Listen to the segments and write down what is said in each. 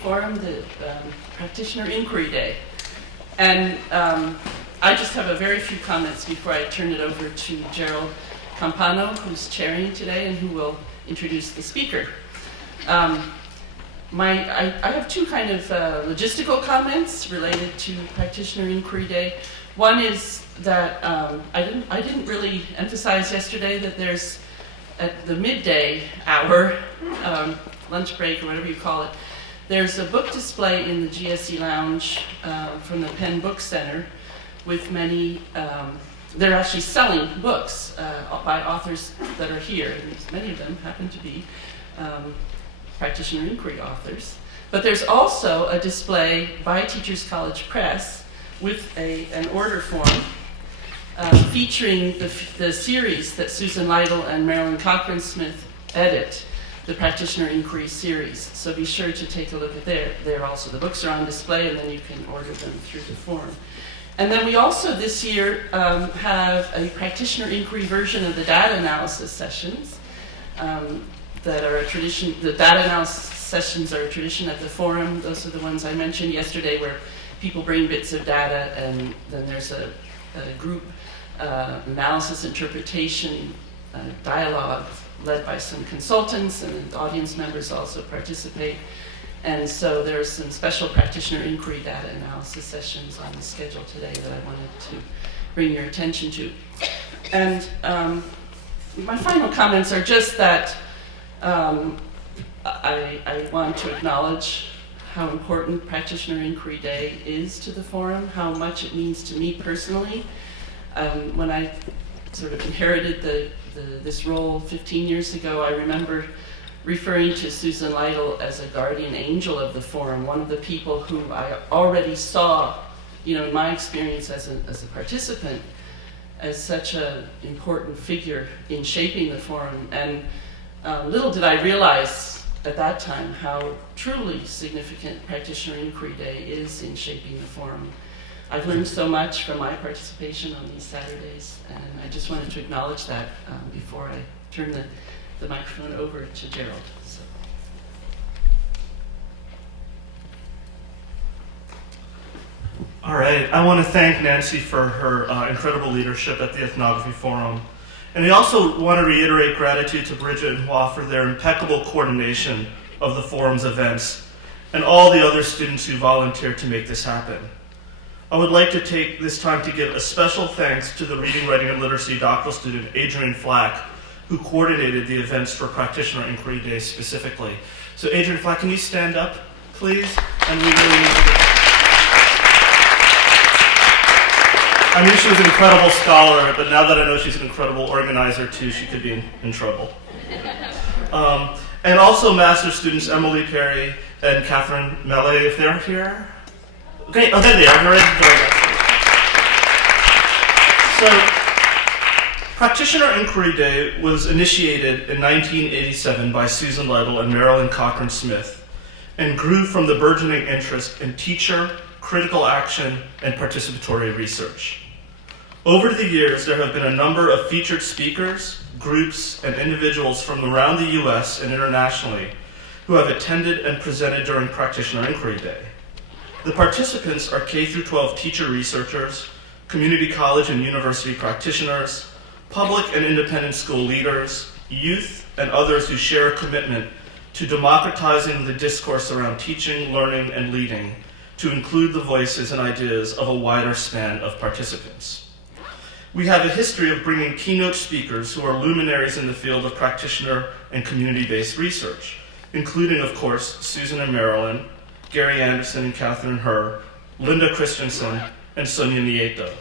Forum, the Practitioner Inquiry Day. And I just have a very few comments before I turn it over to Gerald Campano, who's chairing today and who will introduce the speaker. I have two kind of logistical comments related to Practitioner Inquiry Day. One is that I didn't really emphasize yesterday that there's, at the midday hour, lunch break or whatever you call it, there's a book display in the GSE Lounge from the Penn Book Center with many, they're actually selling books by authors that are here, and many of them happen to be practitioner inquiry authors. But there's also a display by Teachers College Press with an order form featuring the series that Susan Lytle and Marilyn Cochran-Smith edit, the Practitioner Inquiry series. So be sure to take a look at there also. The books are on display, and then you can order them through the forum. And then we also this year have a Practitioner Inquiry version of the data analysis sessions that are a tradition. The data analysis sessions are a tradition at the forum. Those are the ones I mentioned yesterday, where people bring bits of data, and then there's a group analysis, interpretation, dialogue led by some consultants, and audience members also participate. And so there's some special practitioner inquiry data analysis sessions on the schedule today that I wanted to bring your attention to. And my final comments are just that I want to acknowledge how important Practitioner Inquiry Day is to the forum, how much it means to me personally. When I sort of inherited this role 15 years ago, I remember referring to Susan Lytle as a guardian angel of the forum, one of the people who I already saw, in my experience as a participant, as such an important figure in shaping the forum. And little did I realize at that time how truly significant Practitioner Inquiry Day is in shaping the forum. I've learned so much from my participation on these Saturdays, and I just wanted to acknowledge that before I turn the microphone over to Gerald. So. All right, I want to thank Nancy for her incredible leadership at the Ethnography Forum. And I also want to reiterate gratitude to Bridget and Hua for their impeccable coordination of the forum's events and all the other students who volunteered to make this happen. I would like to take this time to give a special thanks to the Reading, Writing, and Literacy doctoral student, Adrian Flack, who coordinated the events for Practitioner Inquiry Day specifically. So Adrian Flack, can you stand up, please? And we really need to I knew she was an incredible scholar, but now that I know she's an incredible organizer too, she could be in trouble. And also master's students Emily Perry and Catherine Mellet, if they're here. Great, oh, there they are. You're ready to join us. So, Practitioner Inquiry Day was initiated in 1987 by Susan Lytle and Marilyn Cochran-Smith and grew from the burgeoning interest in teacher, critical action, and participatory research. Over the years, there have been a number of featured speakers, groups, and individuals from around the US and internationally who have attended and presented during Practitioner Inquiry Day. The participants are K-12 teacher researchers, community college and university practitioners, public and independent school leaders, youth, and others who share a commitment to democratizing the discourse around teaching, learning, and leading to include the voices and ideas of a wider span of participants. We have a history of bringing keynote speakers who are luminaries in the field of practitioner and community-based research, including, of course, Susan and Marilyn, Gary Anderson and Catherine Herr, Linda Christensen, and Sonia Nieto.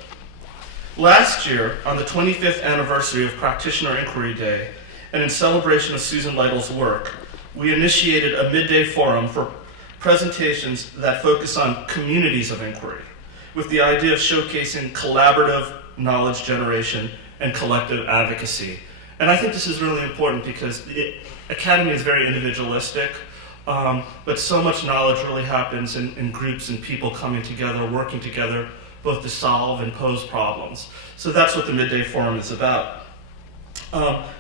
Last year, on the 25th anniversary of Practitioner Inquiry Day, and in celebration of Susan Lytle's work, we initiated a midday forum for presentations that focus on communities of inquiry, with the idea of showcasing collaborative knowledge generation and collective advocacy. And I think this is really important because the academy is very individualistic, but so much knowledge really happens in groups and people coming together, working together, both to solve and pose problems. So that's what the Midday Forum is about.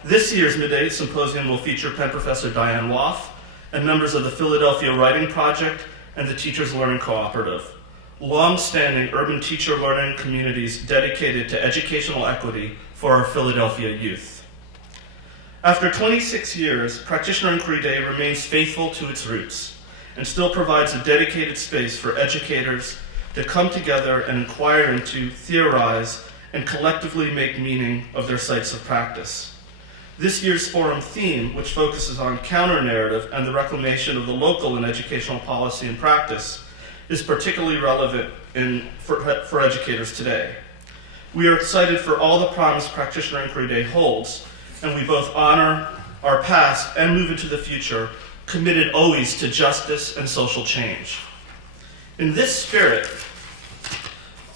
This year's Midday Symposium will feature Penn Professor Diane Woff and members of the Philadelphia Writing Project and the Teachers Learning Cooperative, long-standing urban teacher learning communities dedicated to educational equity for our Philadelphia youth. After 26 years, Practitioner Inquiry Day remains faithful to its roots and still provides a dedicated space for educators to come together and inquire into, theorize, and collectively make meaning of their sites of practice. This year's forum theme, which focuses on counter-narrative and the reclamation of the local in educational policy and practice, is particularly relevant for educators today. We are excited for all the promise Practitioner Inquiry Day holds, and we both honor our past and move into the future, committed always to justice and social change. In this spirit,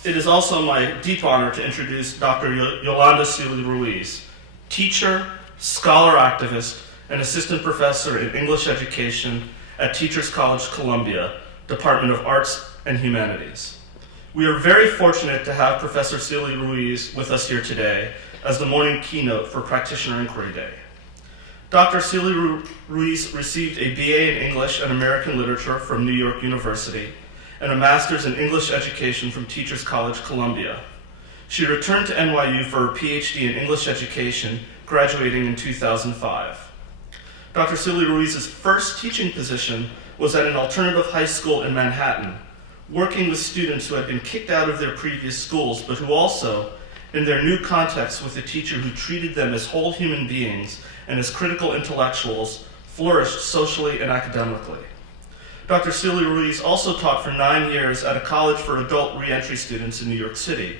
it is also my deep honor to introduce Dr. Yolanda Sealey-Ruiz, teacher, scholar activist, and assistant professor in English education at Teachers College Columbia, Department of Arts and Humanities. We are very fortunate to have Professor Sealey-Ruiz with us here today as the morning keynote for Practitioner Inquiry Day. Dr. Sealey-Ruiz received a BA in English and American Literature from New York University and a master's in English education from Teachers College Columbia. She returned to NYU for her PhD in English education, graduating in 2005. Dr. Sealey-Ruiz's first teaching position was at an alternative high school in Manhattan, working with students who had been kicked out of their previous schools, but who also, in their new context with a teacher who treated them as whole human beings and as critical intellectuals, flourished socially and academically. Dr. Sealey-Ruiz also taught for 9 years at a college for adult reentry students in New York City,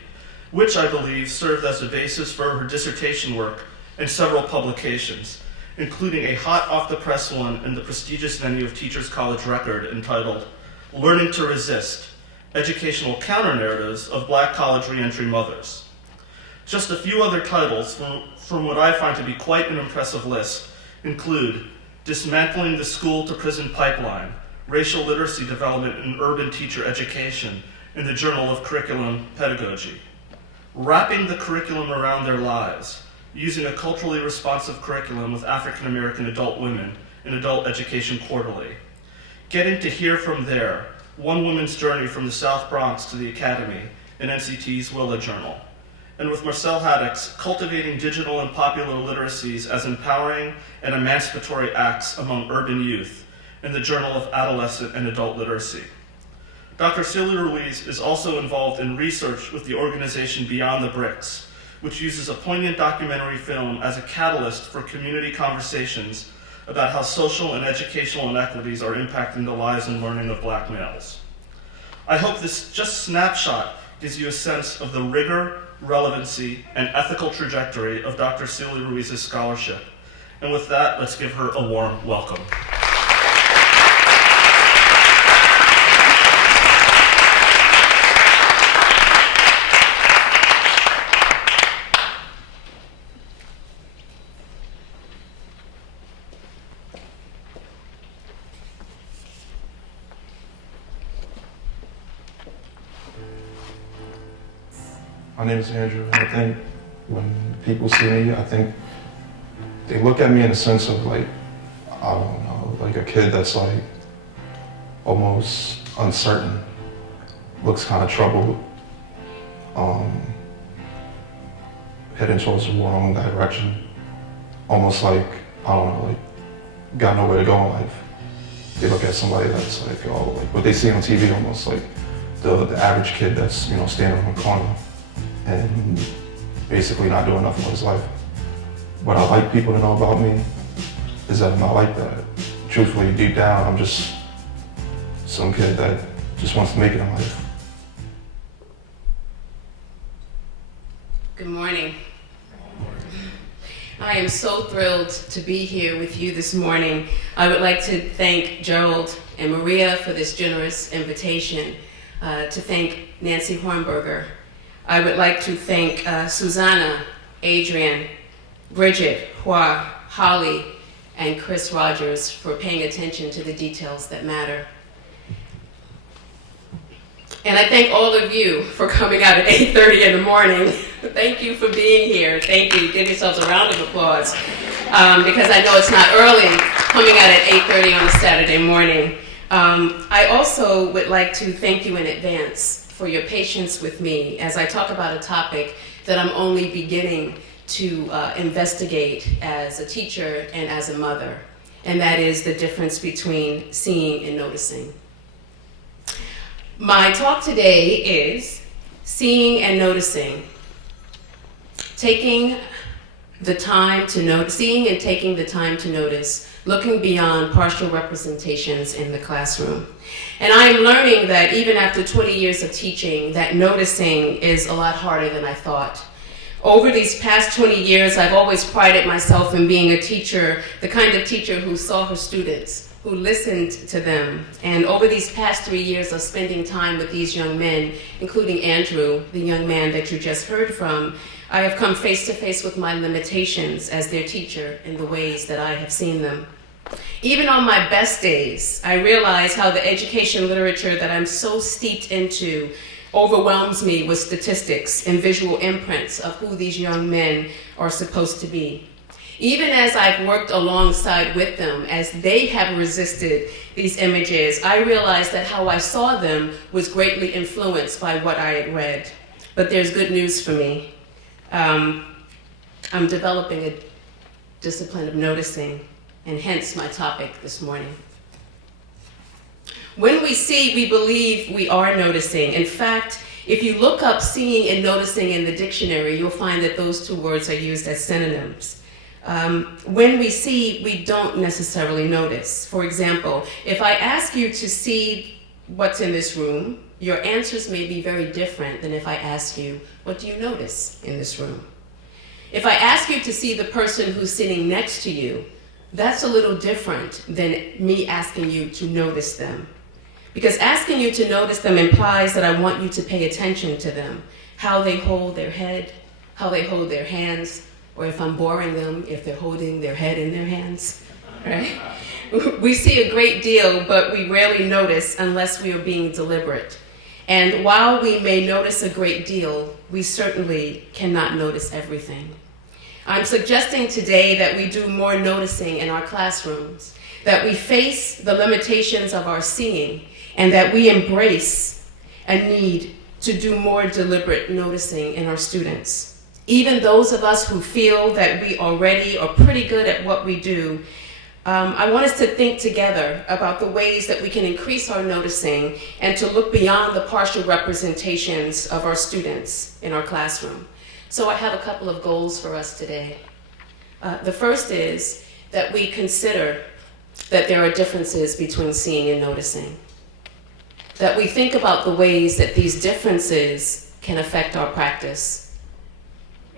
which I believe served as a basis for her dissertation work and several publications, including a hot off-the-press one in the prestigious venue of Teachers College Record entitled Learning to Resist, Educational Counter-Narratives of Black College Reentry Mothers. Just a few other titles from what I find to be quite an impressive list include Dismantling the School-to-Prison Pipeline, Racial Literacy Development in Urban Teacher Education in the Journal of Curriculum Pedagogy, Wrapping the Curriculum Around Their Lives, Using a Culturally Responsive Curriculum with African American Adult Women in Adult Education Quarterly, Getting to Hear From There, One Woman's Journey from the South Bronx to the Academy in NCT's Willa Journal, and with Marcel Haddock's Cultivating Digital and Popular Literacies as Empowering and Emancipatory Acts Among Urban Youth in the Journal of Adolescent and Adult Literacy. Dr. Sealey-Ruiz is also involved in research with the organization Beyond the Bricks, which uses a poignant documentary film as a catalyst for community conversations about how social and educational inequities are impacting the lives and learning of Black males. I hope this just snapshot gives you a sense of the rigor, relevancy, and ethical trajectory of Dr. Sealey-Ruiz's scholarship. And with that, let's give her a warm welcome. My name is Andrew, and I think when people see me, I think they look at me in a sense of like, I don't know, like a kid that's like almost uncertain, looks kind of troubled, heading towards the wrong direction, almost like, I don't know, like got nowhere to go in life. They look at somebody that's like, oh, like what they see on TV, almost like the average kid that's, you know, standing on the corner and basically not doing nothing with his life. What I like people to know about me is that I'm not like that. Truthfully, deep down, I'm just some kid that just wants to make it in life. Good morning. I am so thrilled to be here with you this morning. I would like to thank Gerald and Maria for this generous invitation, to thank Nancy Hornberger. I would like to thank Susanna, Adrian, Bridget, Hua, Holly, and Chris Rogers for paying attention to the details that matter. And I thank all of you for coming out at 8:30 in the morning. Thank you for being here. Thank you. Give yourselves a round of applause, because I know it's not early. coming out at 8:30 on a Saturday morning. I also would like to thank you in advance for your patience with me as I talk about a topic that I'm only beginning to investigate as a teacher and as a mother, and that is the difference between seeing and noticing. My talk today is seeing and noticing, taking the time to notice, seeing and taking the time to notice, looking beyond partial representations in the classroom. And I am learning that even after 20 years of teaching, that noticing is a lot harder than I thought. Over these past 20 years, I've always prided myself in being a teacher, the kind of teacher who saw her students, who listened to them. And over these past 3 years of spending time with these young men, including Andrew, the young man that you just heard from, I have come face to face with my limitations as their teacher in the ways that I have seen them. Even on my best days, I realize how the education literature that I'm so steeped into overwhelms me with statistics and visual imprints of who these young men are supposed to be. Even as I've worked alongside with them, as they have resisted these images, I realized that how I saw them was greatly influenced by what I had read. But there's good news for me. I'm developing a discipline of noticing, and hence my topic this morning. When we see, we believe we are noticing. In fact, if you look up seeing and noticing in the dictionary, you'll find that those two words are used as synonyms. When we see, we don't necessarily notice. For example, if I ask you to see what's in this room, your answers may be very different than if I ask you, what do you notice in this room? If I ask you to see the person who's sitting next to you, that's a little different than me asking you to notice them. Because asking you to notice them implies that I want you to pay attention to them, how they hold their head, how they hold their hands, or if I'm boring them, if they're holding their head in their hands, right? We see a great deal, but we rarely notice unless we are being deliberate. And while we may notice a great deal, we certainly cannot notice everything. I'm suggesting today that we do more noticing in our classrooms, that we face the limitations of our seeing, and that we embrace a need to do more deliberate noticing in our students. Even those of us who feel that we already are pretty good at what we do, I want us to think together about the ways that we can increase our noticing and to look beyond the partial representations of our students in our classroom. So I have a couple of goals for us today. The first is that we consider that there are differences between seeing and noticing. That we think about the ways that these differences can affect our practice.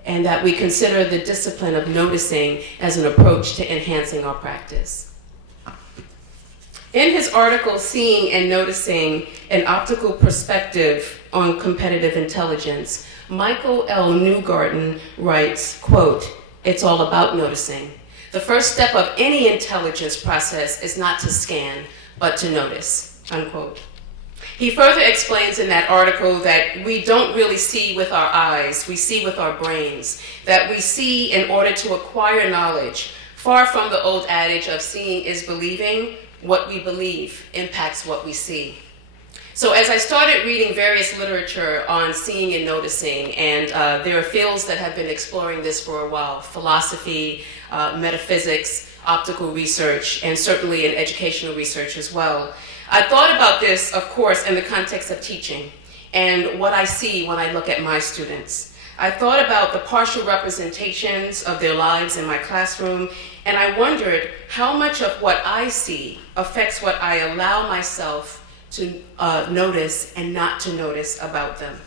And that we consider the discipline of noticing as an approach to enhancing our practice. In his article, Seeing and Noticing, an Optical Perspective on Competitive Intelligence, Michael L. Newgarden writes, quote, "It's all about noticing. The first step of any intelligence process is not to scan, but to notice," unquote. He further explains in that article that we don't really see with our eyes, we see with our brains, that we see in order to acquire knowledge, far from the old adage of seeing is believing. What we believe impacts what we see. So as I started reading various literature on seeing and noticing, and there are fields that have been exploring this for a while, philosophy, metaphysics, optical research, and certainly in educational research as well, I thought about this, of course, in the context of teaching and what I see when I look at my students. I thought about the partial representations of their lives in my classroom, and I wondered how much of what I see affects what I allow myself to notice and not to notice about them.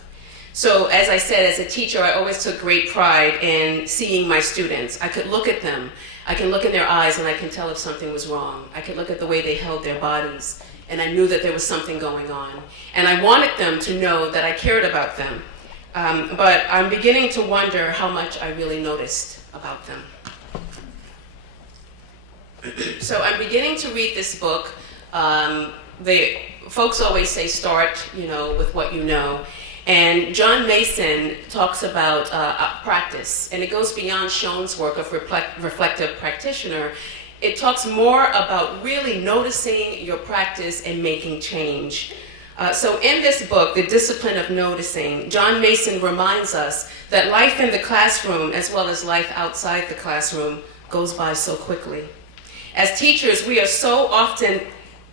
So as I said, as a teacher, I always took great pride in seeing my students. I could look at them, I can look in their eyes and I can tell if something was wrong. I could look at the way they held their bodies, and I knew that there was something going on. And I wanted them to know that I cared about them. But I'm beginning to wonder how much I really noticed about them. So I'm beginning to read this book. Folks always say start, with what you know. And John Mason talks about practice, and it goes beyond Schoen's work of reflective practitioner. It talks more about really noticing your practice and making change. So in this book, The Discipline of Noticing, John Mason reminds us that life in the classroom, as well as life outside the classroom, goes by so quickly. As teachers, we are so often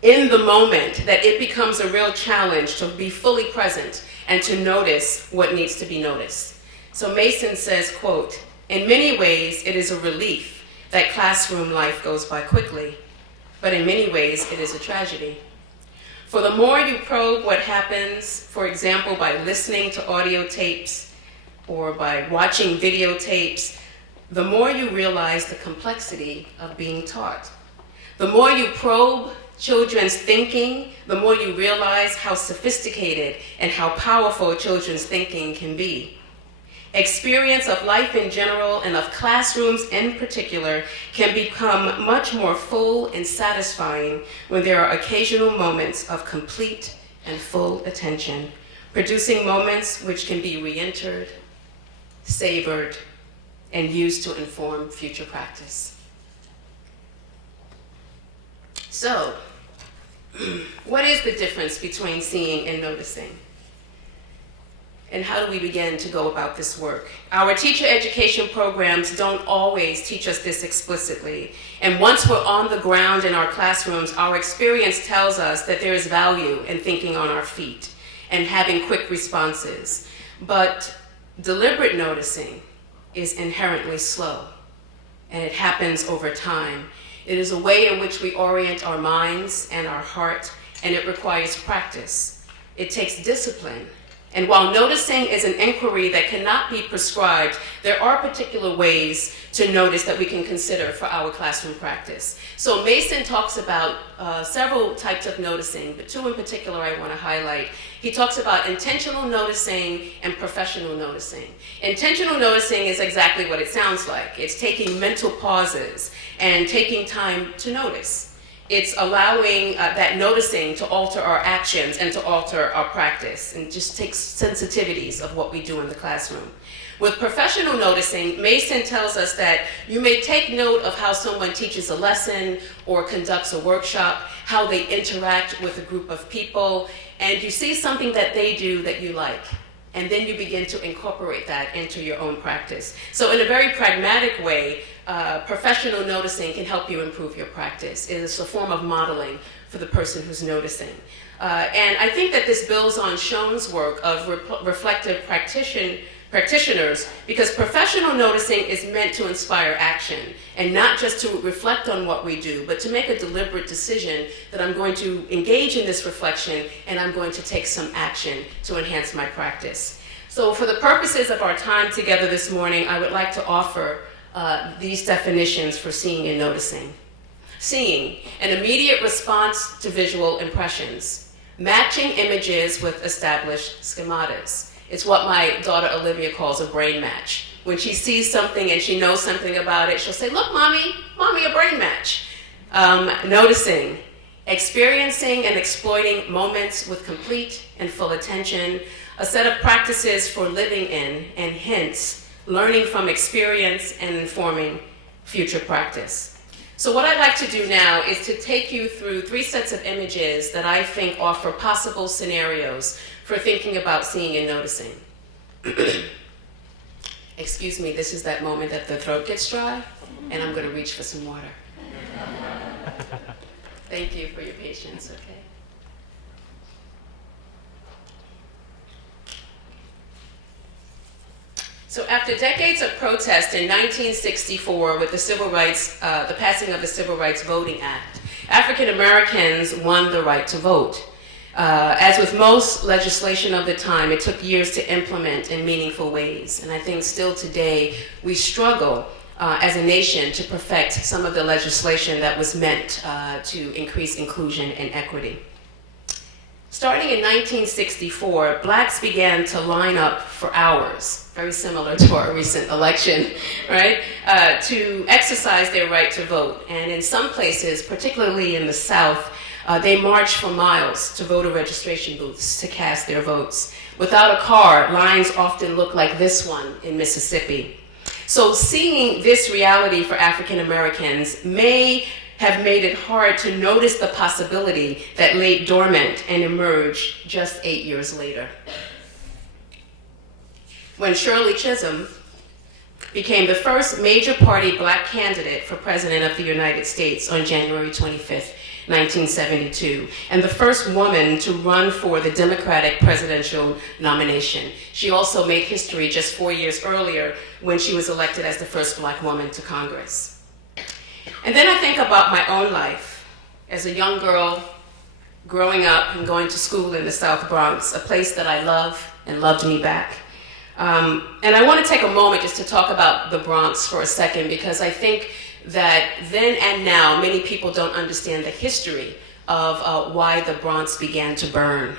in the moment that it becomes a real challenge to be fully present and to notice what needs to be noticed. So Mason says, quote, "In many ways, it is a relief that classroom life goes by quickly, but in many ways, it is a tragedy. For the more you probe what happens, for example, by listening to audio tapes or by watching videotapes, the more you realize the complexity of being taught. The more you probe children's thinking, the more you realize how sophisticated and how powerful children's thinking can be. Experience of life in general and of classrooms in particular can become much more full and satisfying when there are occasional moments of complete and full attention, producing moments which can be re-entered, savored, and used to inform future practice." So, what is the difference between seeing and noticing? And how do we begin to go about this work? Our teacher education programs don't always teach us this explicitly. And once we're on the ground in our classrooms, our experience tells us that there is value in thinking on our feet and having quick responses. But deliberate noticing is inherently slow, and it happens over time. It is a way in which we orient our minds and our heart, and it requires practice. It takes discipline. And while noticing is an inquiry that cannot be prescribed, there are particular ways to notice that we can consider for our classroom practice. So Mason talks about several types of noticing, but two in particular I want to highlight. He talks about intentional noticing and professional noticing. Intentional noticing is exactly what it sounds like. It's taking mental pauses and taking time to notice. It's allowing that noticing to alter our actions and to alter our practice, and just takes sensitivities of what we do in the classroom. With professional noticing, Mason tells us that you may take note of how someone teaches a lesson or conducts a workshop, how they interact with a group of people, and you see something that they do that you like. And then you begin to incorporate that into your own practice. So in a very pragmatic way, professional noticing can help you improve your practice. It is a form of modeling for the person who's noticing. And I think that this builds on Schoen's work of reflective practitioners, because professional noticing is meant to inspire action and not just to reflect on what we do, but to make a deliberate decision that I'm going to engage in this reflection and I'm going to take some action to enhance my practice. So for the purposes of our time together this morning, I would like to offer these definitions for seeing and noticing. Seeing, an immediate response to visual impressions. Matching images with established schematas. It's what my daughter Olivia calls a brain match. When she sees something and she knows something about it, she'll say, "Look, mommy, a brain match." Noticing, experiencing and exploiting moments with complete and full attention, a set of practices for living in, and hence, learning from experience and informing future practice. So what I'd like to do now is to take you through 3 sets of images that I think offer possible scenarios for thinking about seeing and noticing. Excuse me, this is that moment that the throat gets dry, and I'm going to reach for some water. Thank you for your patience, okay? So after decades of protest in 1964 with the passing of the Civil Rights Voting Act, African Americans won the right to vote. As with most legislation of the time, it took years to implement in meaningful ways. And I think still today, we struggle as a nation to perfect some of the legislation that was meant to increase inclusion and equity. Starting in 1964, blacks began to line up for hours, very similar to our recent election, right, to exercise their right to vote. And in some places, particularly in the South, they marched for miles to voter registration booths to cast their votes. Without a car, lines often look like this one in Mississippi. So seeing this reality for African Americans may have made it hard to notice the possibility that lay dormant and emerged just 8 years later. When Shirley Chisholm became the first major party black candidate for President of the United States on January 25th, 1972, and the first woman to run for the Democratic presidential nomination. She also made history just 4 years earlier when she was elected as the first black woman to Congress. And then I think about my own life as a young girl growing up and going to school in the South Bronx, a place that I love and loved me back. And I want to take a moment just to talk about the Bronx for a second, because I think that then and now, many people don't understand the history of why the Bronx began to burn.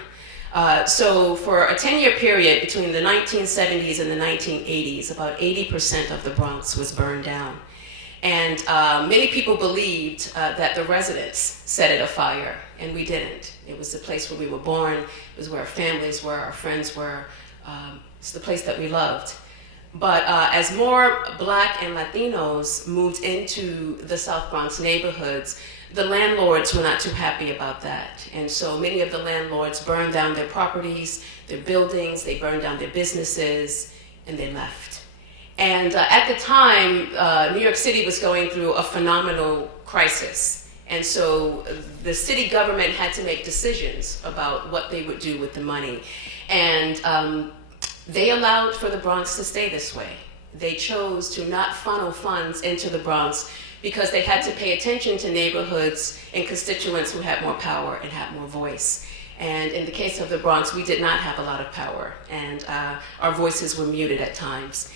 So for a 10-year period between the 1970s and the 1980s, about 80% of the Bronx was burned down. And many people believed that the residents set it afire, and we didn't. It was the place where we were born, it was where our families were, our friends were. It's the place that we loved. But as more Black and Latinos moved into the South Bronx neighborhoods, the landlords were not too happy about that. And so many of the landlords burned down their properties, their buildings, they burned down their businesses, and they left. And at the time, New York City was going through a phenomenal crisis. And so the city government had to make decisions about what they would do with the money. And they allowed for the Bronx to stay this way. They chose to not funnel funds into the Bronx because they had to pay attention to neighborhoods and constituents who had more power and had more voice. And in the case of the Bronx, we did not have a lot of power, and our voices were muted at times.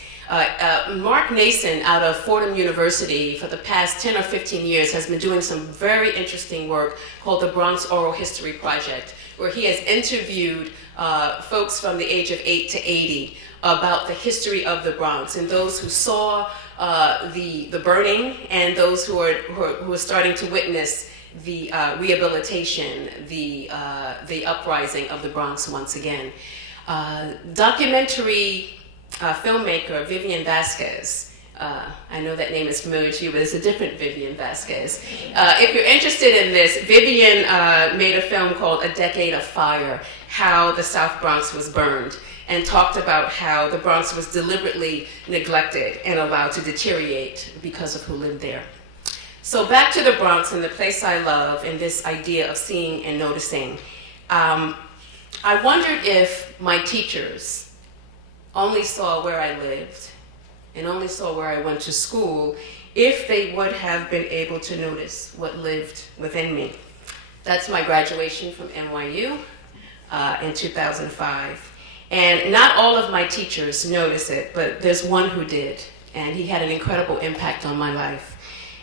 Mark Nason out of Fordham University for the past 10 or 15 years has been doing some very interesting work called the Bronx Oral History Project, where he has interviewed folks from the age of 8 to 80 about the history of the Bronx, and those who saw the burning and those who are starting to witness the rehabilitation, the uprising of the Bronx once again. Documentary filmmaker Vivian Vasquez, I know that name is familiar to you, but it's a different Vivian Vasquez. If you're interested in this, Vivian made a film called A Decade of Fire, how the South Bronx was burned, and talked about how the Bronx was deliberately neglected and allowed to deteriorate because of who lived there. So back to the Bronx and the place I love and this idea of seeing and noticing. I wondered if my teachers only saw where I lived and only saw where I went to school, if they would have been able to notice what lived within me. That's my graduation from NYU in 2005. And not all of my teachers noticed it, but there's one who did, and he had an incredible impact on my life.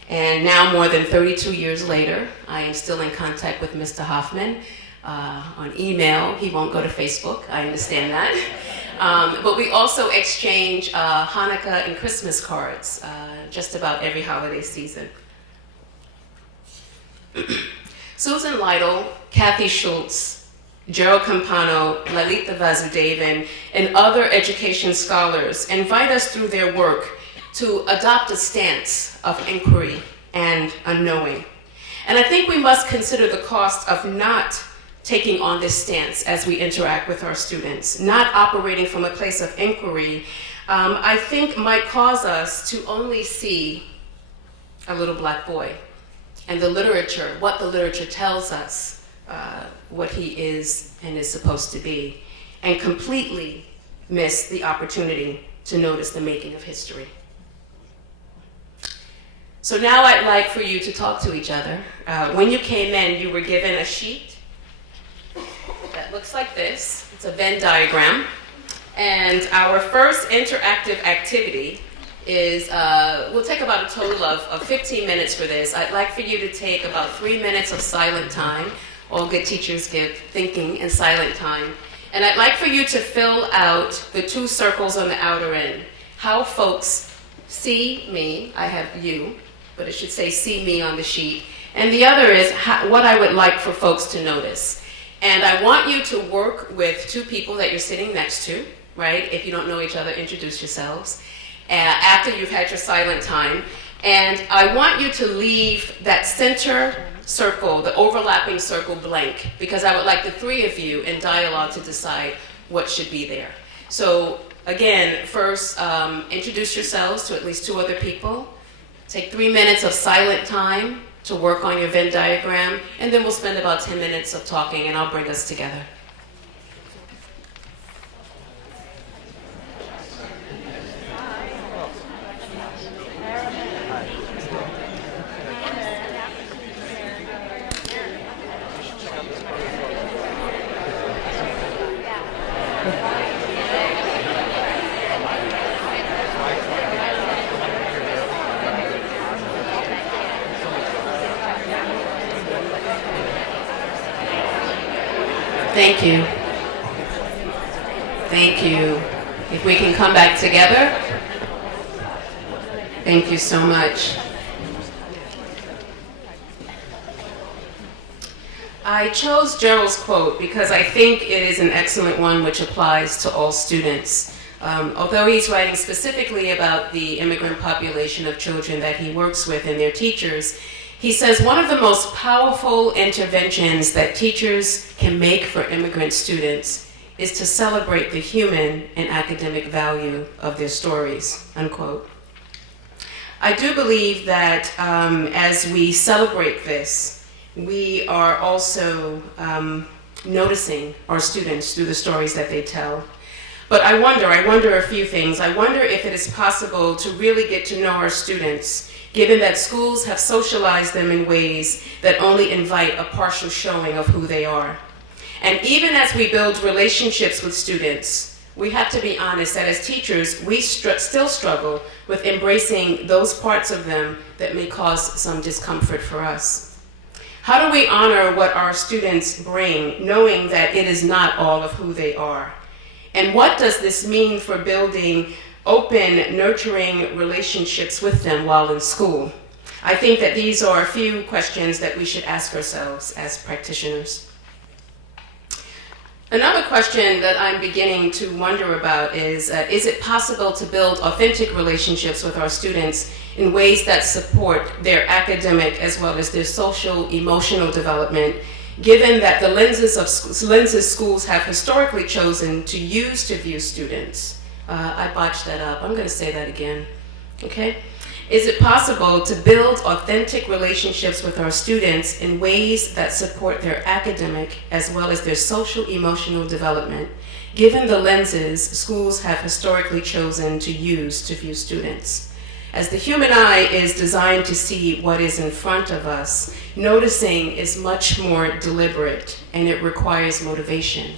And now, more than 32 years later, I am still in contact with Mr. Hoffman on email. He won't go to Facebook, I understand that. But we also exchange Hanukkah and Christmas cards just about every holiday season. Susan Lytle, Kathy Schultz, Gerald Campano, Lalita Vasudevan, and other education scholars invite us through their work to adopt a stance of inquiry and unknowing. And I think we must consider the cost of not taking on this stance as we interact with our students, not operating from a place of inquiry, I think might cause us to only see a little Black boy and the literature, what the literature tells us, what he is and is supposed to be, and completely miss the opportunity to notice the making of history. So now I'd like for you to talk to each other. When you came in, you were given a sheet that looks like this. It's a Venn diagram. And our first interactive activity is, we'll take about a total of 15 minutes for this. I'd like for you to take about 3 minutes of silent time. All good teachers give thinking and silent time. And I'd like for you to fill out the 2 circles on the outer end. How folks see me, I have you, but it should say see me on the sheet. And the other is what I would like for folks to notice. And I want you to work with 2 people that you're sitting next to, right? If you don't know each other, introduce yourselves. after you've had your silent time. And I want you to leave that center circle, the overlapping circle, blank, because I would like the three of you in dialogue to decide what should be there. So again, first, introduce yourselves to at least two other people. Take 3 minutes of silent time to work on your Venn diagram, and then we'll spend about 10 minutes of talking, and I'll bring us together. Thank you. Thank you. If we can come back together. Thank you so much. I chose Gerald's quote because I think it is an excellent one which applies to all students. Although he's writing specifically about the immigrant population of children that he works with and their teachers, he says one of the most powerful interventions that teachers can make for immigrant students is to celebrate the human and academic value of their stories, unquote. I do believe that as we celebrate this, we are also noticing our students through the stories that they tell. But I wonder a few things. I wonder if it is possible to really get to know our students, given that schools have socialized them in ways that only invite a partial showing of who they are. And even as we build relationships with students, we have to be honest that as teachers, we still struggle with embracing those parts of them that may cause some discomfort for us. How do we honor what our students bring, knowing that it is not all of who they are? And what does this mean for building open, nurturing relationships with them while in school? I think that these are a few questions that we should ask ourselves as practitioners. Another question that I'm beginning to wonder about is it possible to build authentic relationships with our students in ways that support their academic as well as their social, emotional development, given that the lenses schools have historically chosen to use to view students? I botched that up. I'm going to say that again. Okay? Is it possible to build authentic relationships with our students in ways that support their academic as well as their social emotional development, given the lenses schools have historically chosen to use to view students? As the human eye is designed to see what is in front of us, noticing is much more deliberate, and it requires motivation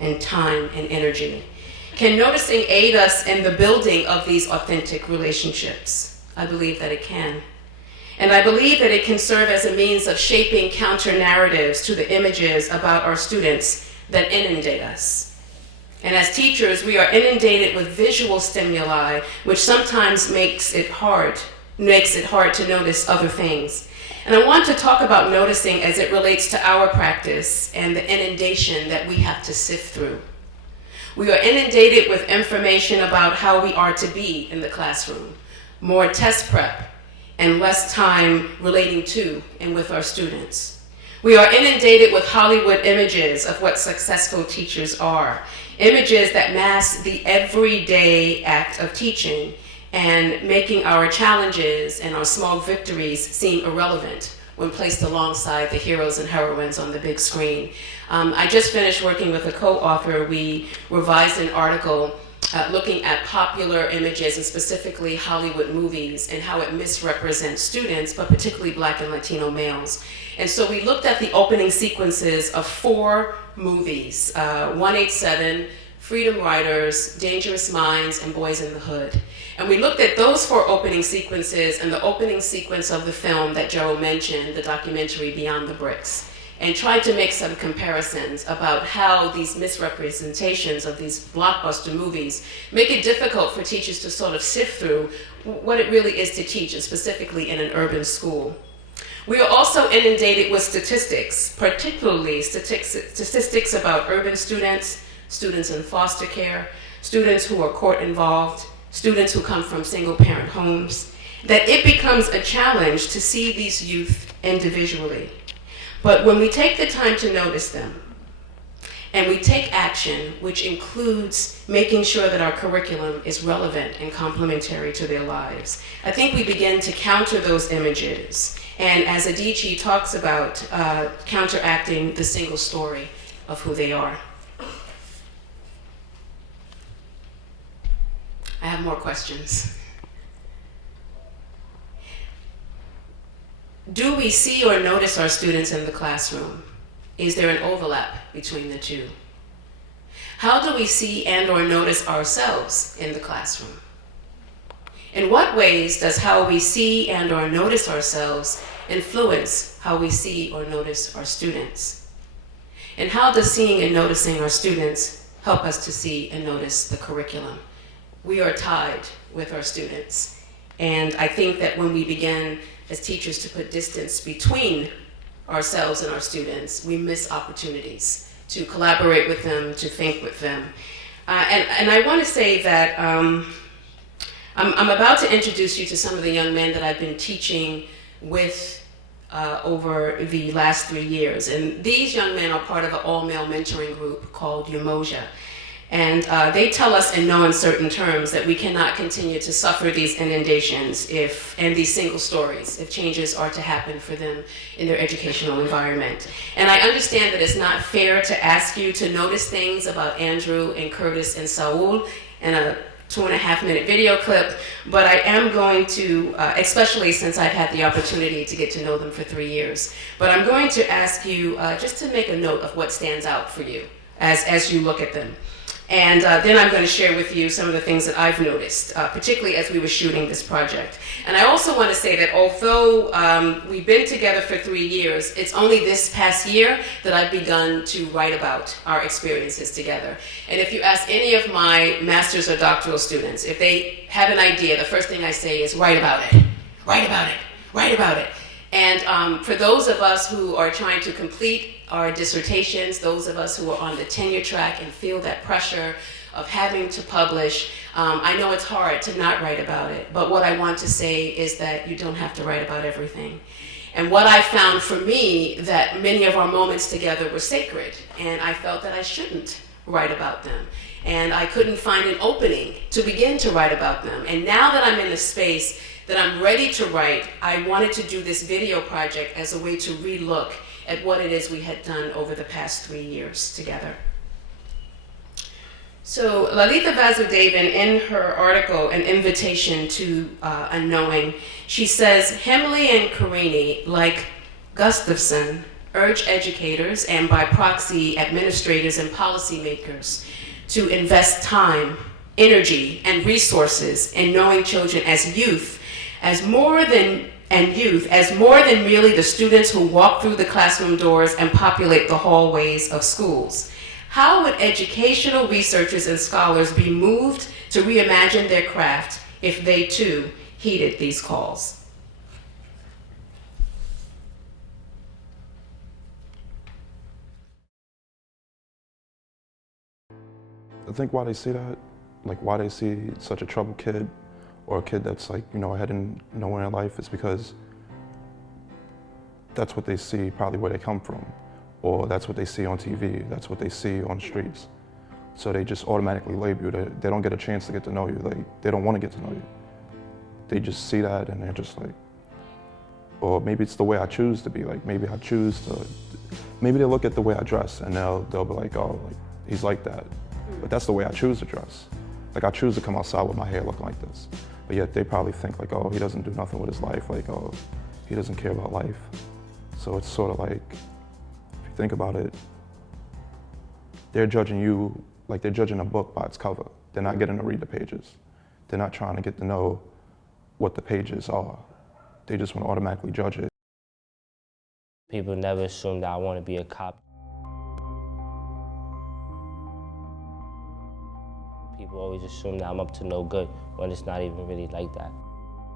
and time and energy. Can noticing aid us in the building of these authentic relationships? I believe that it can. And I believe that it can serve as a means of shaping counter-narratives to the images about our students that inundate us. And as teachers, we are inundated with visual stimuli, which sometimes makes it hard to notice other things. And I want to talk about noticing as it relates to our practice and the inundation that we have to sift through. We are inundated with information about how we are to be in the classroom, more test prep, and less time relating to and with our students. We are inundated with Hollywood images of what successful teachers are, images that mask the everyday act of teaching and making our challenges and our small victories seem irrelevant when placed alongside the heroes and heroines on the big screen. I just finished working with a co-author. We revised an article looking at popular images and specifically Hollywood movies and how it misrepresents students, but particularly Black and Latino males. And so we looked at the opening sequences of 4 movies, 187, Freedom Riders, Dangerous Minds, and Boys in the Hood. And we looked at those 4 opening sequences and the opening sequence of the film that Joe mentioned, the documentary Beyond the Bricks, and tried to make some comparisons about how these misrepresentations of these blockbuster movies make it difficult for teachers to sort of sift through what it really is to teach, and specifically in an urban school. We are also inundated with statistics, particularly statistics about urban students, students in foster care, students who are court involved, students who come from single-parent homes, that it becomes a challenge to see these youth individually. But when we take the time to notice them, and we take action, which includes making sure that our curriculum is relevant and complementary to their lives, I think we begin to counter those images. And as Adichie talks about, counteracting the single story of who they are. I have more questions. Do we see or notice our students in the classroom? Is there an overlap between the two? How do we see and or notice ourselves in the classroom? In what ways does how we see and or notice ourselves influence how we see or notice our students? And how does seeing and noticing our students help us to see and notice the curriculum? We are tied with our students. And I think that when we begin as teachers to put distance between ourselves and our students, we miss opportunities to collaborate with them, to think with them. And I want to say that I'm about to introduce you to some of the young men that I've been teaching with over the last 3 years. And these young men are part of an all-male mentoring group called Umoja. And they tell us in no uncertain terms that we cannot continue to suffer these inundations and these single stories if changes are to happen for them in their educational environment. And I understand that it's not fair to ask you to notice things about Andrew and Curtis and Saul in a 2.5-minute video clip, but I am going to, especially since I've had the opportunity to get to know them for 3 years, but I'm going to ask you just to make a note of what stands out for you as you look at them. And then I'm going to share with you some of the things that I've noticed, particularly as we were shooting this project. And I also want to say that although we've been together for 3 years, it's only this past year that I've begun to write about our experiences together. And if you ask any of my master's or doctoral students, if they have an idea, the first thing I say is write about it, write about it, write about it. And for those of us who are trying to complete our dissertations, those of us who are on the tenure track and feel that pressure of having to publish, I know it's hard to not write about it, but what I want to say is that you don't have to write about everything. And what I found for me, that many of our moments together were sacred, and I felt that I shouldn't write about them. And I couldn't find an opening to begin to write about them. And now that I'm in the space that I'm ready to write, I wanted to do this video project as a way to relook at what it is we had done over the past 3 years together. So Lalita Vasudevan, in her article, An Invitation to Unknowing, she says, Hemley and Carini, like Gustafson, urge educators and by proxy administrators and policymakers to invest time, energy, and resources in knowing children as youth as more than merely the students who walk through the classroom doors and populate the hallways of schools. How would educational researchers and scholars be moved to reimagine their craft if they too heeded these calls? I think why they see that, like why they see such a troubled kid or a kid that's like, heading nowhere in life is because that's what they see probably where they come from, or that's what they see on TV, that's what they see on the streets. So they just automatically label you. They don't get a chance to get to know you. They don't want to get to know you. They just see that and they're just like, or maybe it's the way I choose to be, like maybe I choose to, maybe they'll look at the way I dress and they'll be like, oh, like he's like that. But that's the way I choose to dress. Like I choose to come outside with my hair looking like this. But yet they probably think like, oh, he doesn't do nothing with his life. Like, oh, he doesn't care about life. So it's sort of like, if you think about it, they're judging you, like they're judging a book by its cover. They're not getting to read the pages. They're not trying to get to know what the pages are. They just want to automatically judge it. People never assume that I want to be a cop. People always assume that I'm up to no good when it's not even really like that.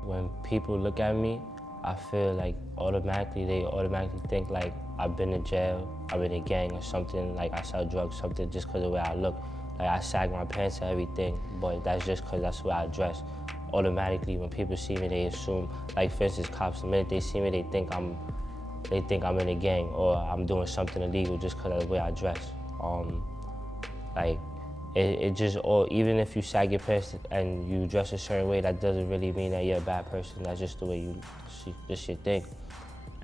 When people look at me, I feel like they automatically think like I've been in jail, I've been in a gang or something, like I sell drugs, something just because of the way I look. Like I sag my pants and everything, but that's just because that's the way I dress. Automatically, when people see me, they assume, like for instance, cops, the minute they see me, they think I'm in a gang or I'm doing something illegal just because of the way I dress. Like it just, or even if you sag your pants and you dress a certain way, that doesn't really mean that you're a bad person. That's just the way you just your thing.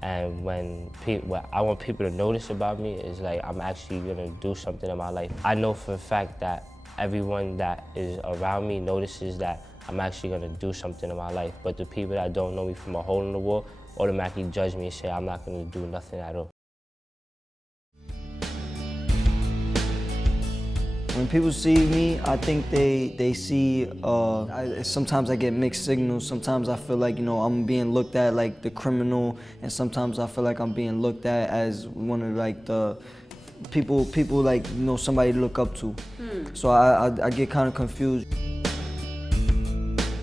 And what I want people to notice about me is like I'm actually gonna do something in my life. I know for a fact that everyone that is around me notices that I'm actually gonna do something in my life. But the people that don't know me from a hole in the wall automatically judge me and say I'm not gonna do nothing at all. When people see me, I think they see, sometimes I get mixed signals. Sometimes I feel like, I'm being looked at like the criminal, and sometimes I feel like I'm being looked at as one of like the people like, somebody to look up to. So I get kind of confused.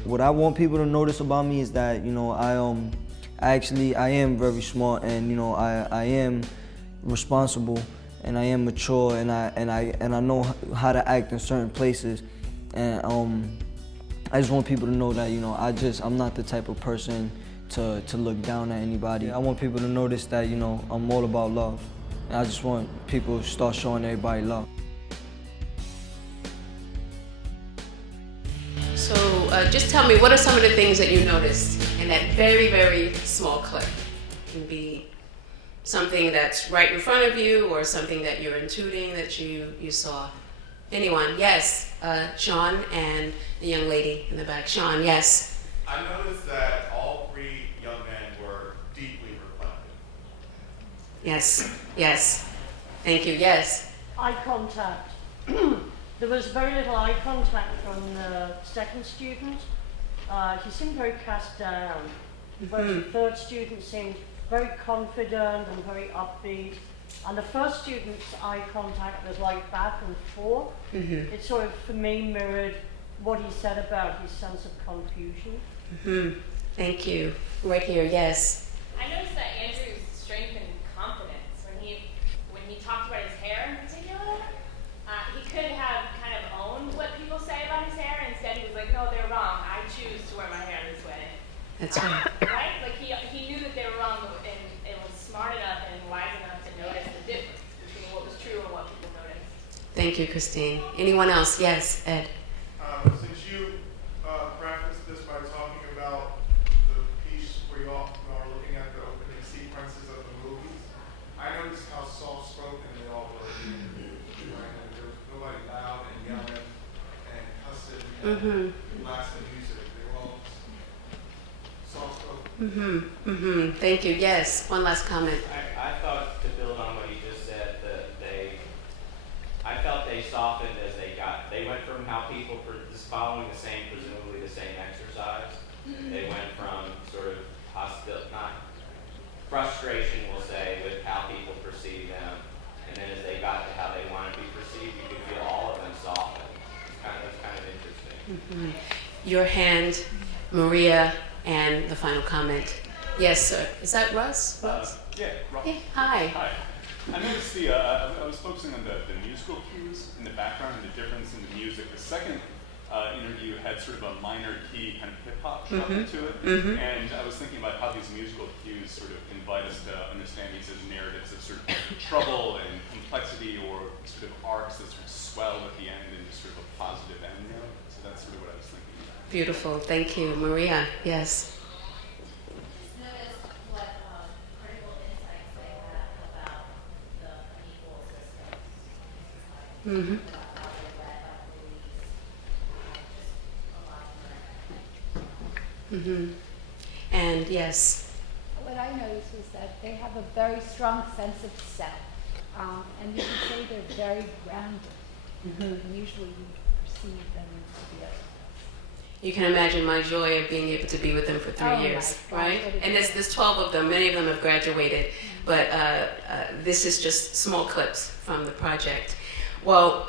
What I want people to notice about me is that, I am very smart, and, I am responsible, and I am mature, and I know how to act in certain places, and I just want people to know that I'm not the type of person to look down at anybody. I want people to notice that I'm all about love, and I just want people to start showing everybody love. So just tell me, what are some of the things that you noticed in that very, very small clip? It can be something that's right in front of you, or something that you're intuiting that you saw. Anyone? Yes. Sean and the young lady in the back. Sean, yes. I noticed that all three young men were deeply reflective. Yes. Yes. Thank you. Yes. Eye contact. There was very little eye contact from the second student. He seemed very cast down, but the third student seemed very confident and very upbeat. And the first student's eye contact was like back and forth. It sort of, for me, mirrored what he said about his sense of confusion. Thank you. Right here, yes. I noticed that Andrew's strength and confidence when he talked about his hair in particular, he could have kind of owned what people say about his hair. Instead, he was like, "No, they're wrong. I choose to wear my hair this way." That's right. Right? Like he knew that they were wrong, and was smart enough and wise enough to notice the difference between what was true and what people noticed. Thank you, Christine. Anyone else? Yes, Ed. Since you prefaced this by talking about the piece where you all are looking at the opening sequences of the movies, I noticed how soft-spoken they all were. Right? And there was nobody loud and yelling and cussing and blasting music. They were all soft-spoken. Thank you. Yes. One last comment. I thought, to build on what you just said, that I felt they softened as they went from how people were just following presumably the same exercise. They went from sort of frustration, we'll say, with how people perceive them, and then as they got to how they want to be perceived, you could feel all of them soften. It's kind of interesting. Your hand, Maria, and the final comment. Yes, sir. Is that Russ? Russ? Yeah, Russ. Yeah. Hi. Hi. I noticed I was focusing on the musical cues in the background and the difference in the music. The second interview had sort of a minor key kind of hip-hop shuffle to it, and I was thinking about how these musical cues sort of invite us to understand these as narratives of sort of trouble and complexity, or sort of arcs that sort of swell at the end into sort of a positive end note. So that's sort of what I was thinking about. Beautiful. Thank you. Maria, yes. And yes. What I noticed was that they have a very strong sense of self, and you can say they're very grounded. And usually you perceive them to be other. You can imagine my joy of being able to be with them for 3 years, right? And there's 12 of them. Many of them have graduated, but this is just small clips from the project. Well,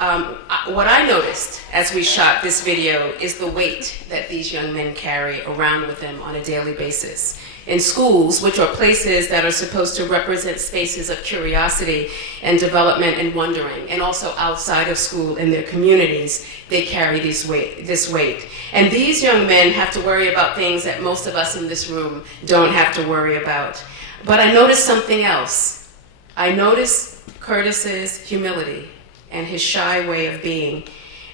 what I noticed as we shot this video is the weight that these young men carry around with them on a daily basis. In schools, which are places that are supposed to represent spaces of curiosity and development and wondering, and also outside of school in their communities, they carry this weight. And these young men have to worry about things that most of us in this room don't have to worry about. But I noticed something else. I noticed Curtis's humility and his shy way of being,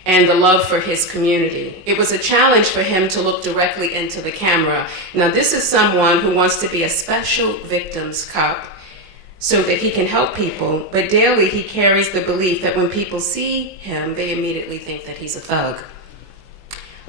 and the love for his community. It was a challenge for him to look directly into the camera. Now, this is someone who wants to be a special victims cop so that he can help people, but daily he carries the belief that when people see him, they immediately think that he's a thug.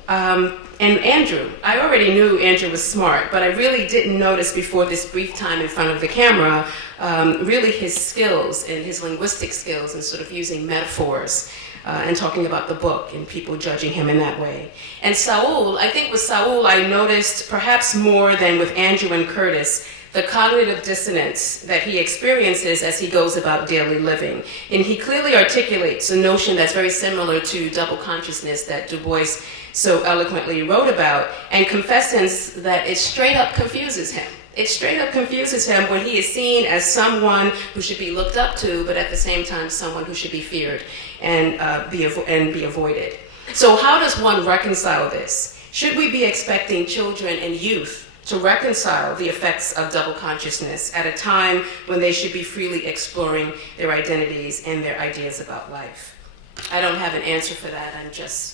And Andrew, I already knew Andrew was smart, but I really didn't notice before this brief time in front of the camera, really his skills and his linguistic skills and sort of using metaphors and talking about the book and people judging him in that way. And Saul, I think with Saul, I noticed perhaps more than with Andrew and Curtis, the cognitive dissonance that he experiences as he goes about daily living. And he clearly articulates a notion that's very similar to double consciousness that Du Bois so eloquently wrote about, and confesses that it straight up confuses him. It straight up confuses him when he is seen as someone who should be looked up to, but at the same time someone who should be feared and be avoided. So how does one reconcile this? Should we be expecting children and youth to reconcile the effects of double consciousness at a time when they should be freely exploring their identities and their ideas about life? I don't have an answer for that.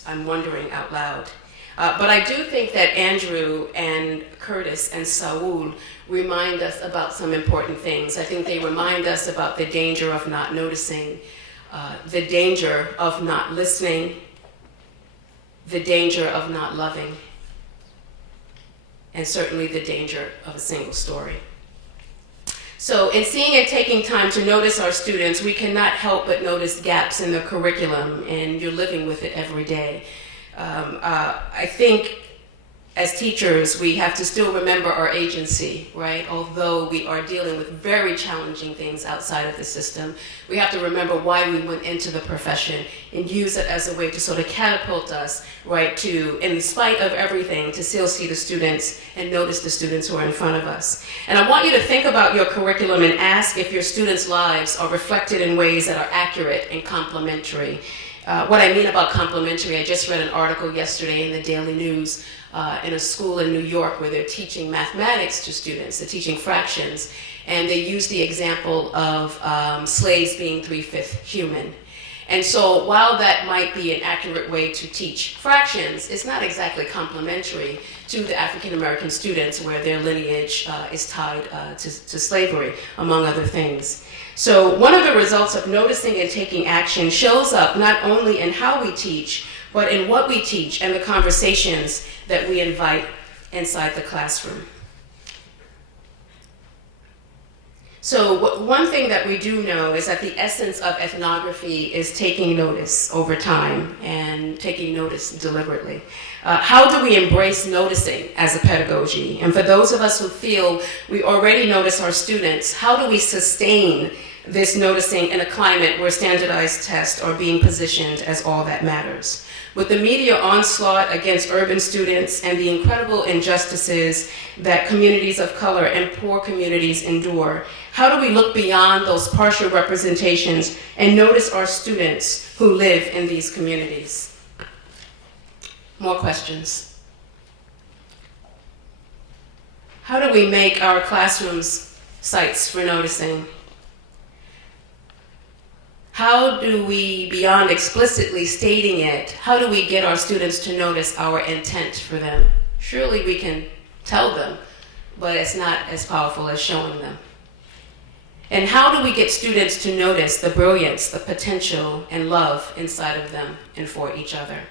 I'm wondering out loud. But I do think that Andrew and Curtis and Saul remind us about some important things. I think they remind us about the danger of not noticing, the danger of not listening, the danger of not loving, and certainly the danger of a single story. So in seeing and taking time to notice our students, we cannot help but notice gaps in the curriculum, and you're living with it every day. I think as teachers, we have to still remember our agency, right? Although we are dealing with very challenging things outside of the system, we have to remember why we went into the profession and use it as a way to sort of catapult us, right, to, in spite of everything, to still see the students and notice the students who are in front of us. And I want you to think about your curriculum and ask if your students' lives are reflected in ways that are accurate and complementary. What I mean about complementary, I just read an article yesterday in the Daily News in a school in New York where they're teaching mathematics to students, they're teaching fractions, and they use the example of slaves being 3/5 human. And so while that might be an accurate way to teach fractions, it's not exactly complementary to the African American students where their lineage is tied to slavery, among other things. So one of the results of noticing and taking action shows up not only in how we teach, but in what we teach and the conversations that we invite inside the classroom. So one thing that we do know is that the essence of ethnography is taking notice over time and taking notice deliberately. How do we embrace noticing as a pedagogy? And for those of us who feel we already notice our students, how do we sustain this noticing in a climate where standardized tests are being positioned as all that matters? With the media onslaught against urban students and the incredible injustices that communities of color and poor communities endure, how do we look beyond those partial representations and notice our students who live in these communities? More questions. How do we make our classrooms sites for noticing? How do we, beyond explicitly stating it, how do we get our students to notice our intent for them? Surely we can tell them, but it's not as powerful as showing them. And how do we get students to notice the brilliance, the potential, and love inside of them and for each other?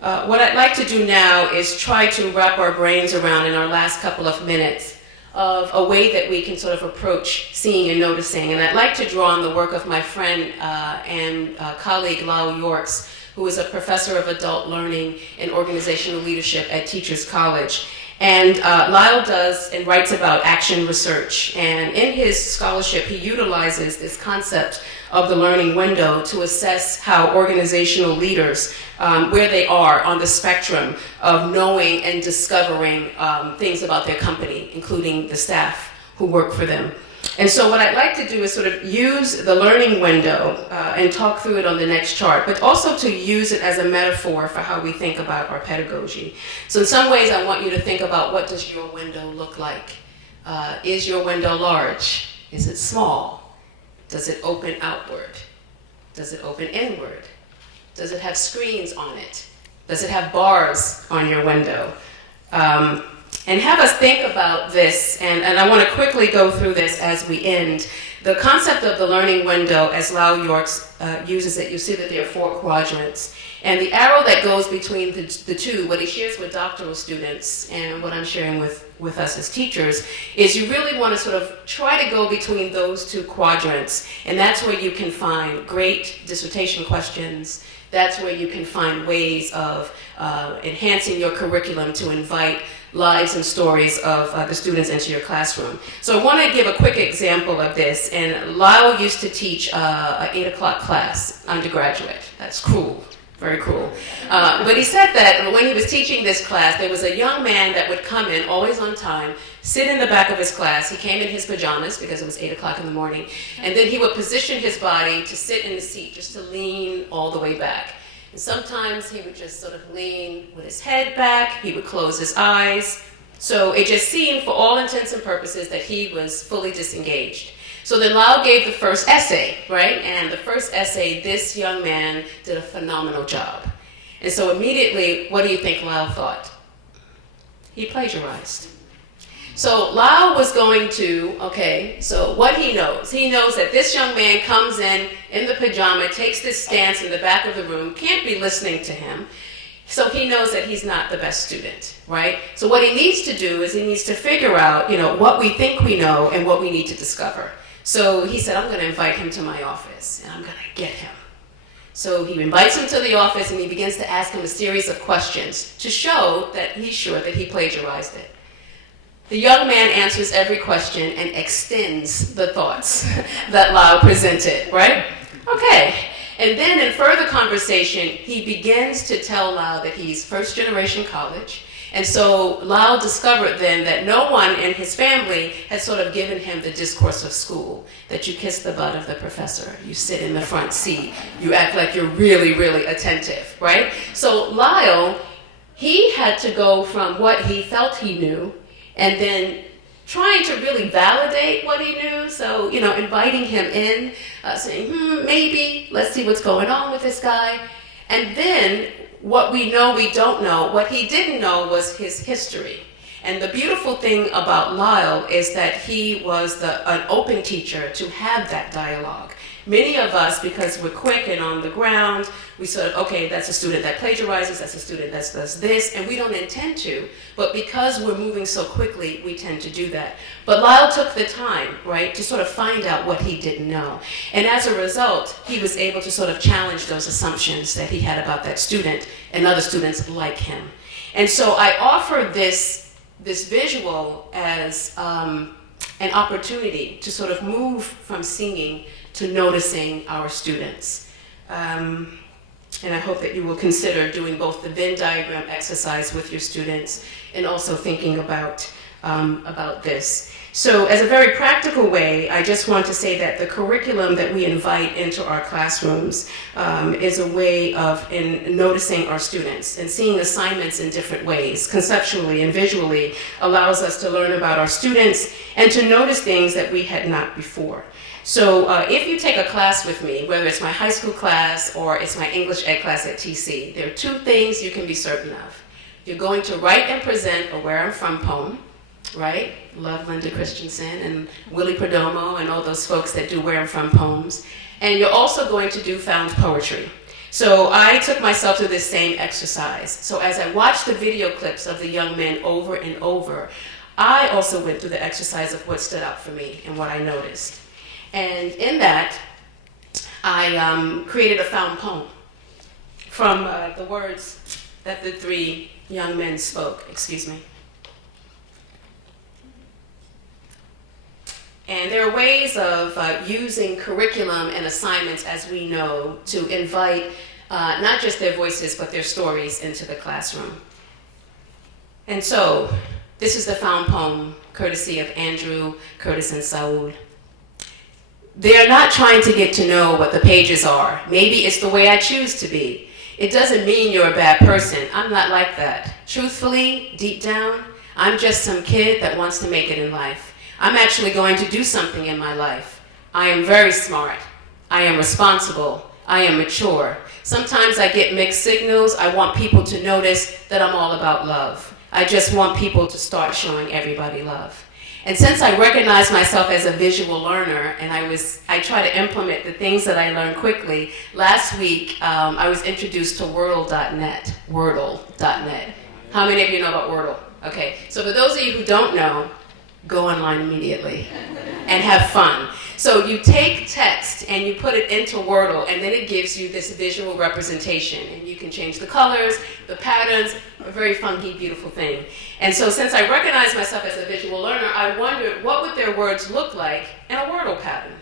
What I'd like to do now is try to wrap our brains around in our last couple of minutes of a way that we can sort of approach seeing and noticing. And I'd like to draw on the work of my friend and colleague Lau Yorks, who is a professor of adult learning and organizational leadership at Teachers College. And Lyle does and writes about action research. And in his scholarship, he utilizes this concept of the learning window to assess how organizational leaders, where they are on the spectrum of knowing and discovering things about their company, including the staff who work for them. And so what I'd like to do is sort of use the learning window and talk through it on the next chart, but also to use it as a metaphor for how we think about our pedagogy. So in some ways, I want you to think about, what does your window look like? Is your window large? Is it small? Does it open outward? Does it open inward? Does it have screens on it? Does it have bars on your window? And have us think about this, and I want to quickly go through this as we end. The concept of the learning window, as Lau Yorks uses it, you see that there are 4 quadrants. And the arrow that goes between the two, what he shares with doctoral students and what I'm sharing with us as teachers, is you really want to sort of try to go between those 2 quadrants. And that's where you can find great dissertation questions. That's where you can find ways of enhancing your curriculum to invite lives and stories of the students into your classroom. So I want to give a quick example of this. And Lyle used to teach an 8 o'clock class, undergraduate. That's cruel, very cruel. But he said that when he was teaching this class, there was a young man that would come in, always on time, sit in the back of his class. He came in his pajamas because it was 8 o'clock in the morning. And then he would position his body to sit in the seat, just to lean all the way back. And sometimes he would just sort of lean with his head back, he would close his eyes. So it just seemed, for all intents and purposes, that he was fully disengaged. So then Lyle gave the first essay, right? And the first essay, this young man did a phenomenal job. And so immediately, what do you think Lyle thought? He plagiarized. So Lyle was going to, okay, so what he knows that this young man comes in the pajama, takes this stance in the back of the room, can't be listening to him. So he knows that he's not the best student, right? So what he needs to do is he needs to figure out, what we think we know and what we need to discover. So he said, I'm going to invite him to my office and I'm going to get him. So he invites him to the office and he begins to ask him a series of questions to show that he's sure that he plagiarized it. The young man answers every question and extends the thoughts that Lyle presented, right? Okay. And then in further conversation, he begins to tell Lyle that he's first generation college. And so Lyle discovered then that no one in his family had sort of given him the discourse of school, that you kiss the butt of the professor, you sit in the front seat, you act like you're really, really attentive, right? So Lyle, he had to go from what he felt he knew and then trying to really validate what he knew. So, inviting him in, saying, maybe, let's see what's going on with this guy. And then what we know we don't know, what he didn't know was his history. And the beautiful thing about Lyle is that he was an open teacher to have that dialogue. Many of us, because we're quick and on the ground, we sort of, okay, that's a student that plagiarizes, that's a student that does this, and we don't intend to. But because we're moving so quickly, we tend to do that. But Lyle took the time, right, to sort of find out what he didn't know. And as a result, he was able to sort of challenge those assumptions that he had about that student and other students like him. And so I offer this visual as an opportunity to sort of move from singing to noticing our students. And I hope that you will consider doing both the Venn diagram exercise with your students and also thinking about this. So as a very practical way, I just want to say that the curriculum that we invite into our classrooms is a way of noticing our students and seeing assignments in different ways, conceptually and visually, allows us to learn about our students and to notice things that we had not before. So if you take a class with me, whether it's my high school class or it's my English Ed class at TC, there are 2 things you can be certain of. You're going to write and present a Where I'm From poem, right? Love Linda Christensen and Willie Perdomo and all those folks that do Where I'm From poems. And you're also going to do found poetry. So I took myself through this same exercise. So as I watched the video clips of the young men over and over, I also went through the exercise of what stood out for me and what I noticed. And in that, I created a found poem from the words that the 3 young men spoke. Excuse me. And there are ways of using curriculum and assignments, as we know, to invite not just their voices, but their stories into the classroom. And so, this is the found poem, courtesy of Andrew, Curtis, and Saul. They are not trying to get to know what the pages are. Maybe it's the way I choose to be. It doesn't mean you're a bad person. I'm not like that. Truthfully, deep down, I'm just some kid that wants to make it in life. I'm actually going to do something in my life. I am very smart. I am responsible. I am mature. Sometimes I get mixed signals. I want people to notice that I'm all about love. I just want people to start showing everybody love. And since I recognize myself as a visual learner, and I try to implement the things that I learned quickly, last week I was introduced to Wordle.net. How many of you know about Wordle? Okay, so for those of you who don't know, go online immediately and have fun. So you take text and you put it into Wordle, and then it gives you this visual representation. And you can change the colors, the patterns, a very funky, beautiful thing. And so since I recognize myself as a visual learner, I wondered what would their words look like in a Wordle pattern.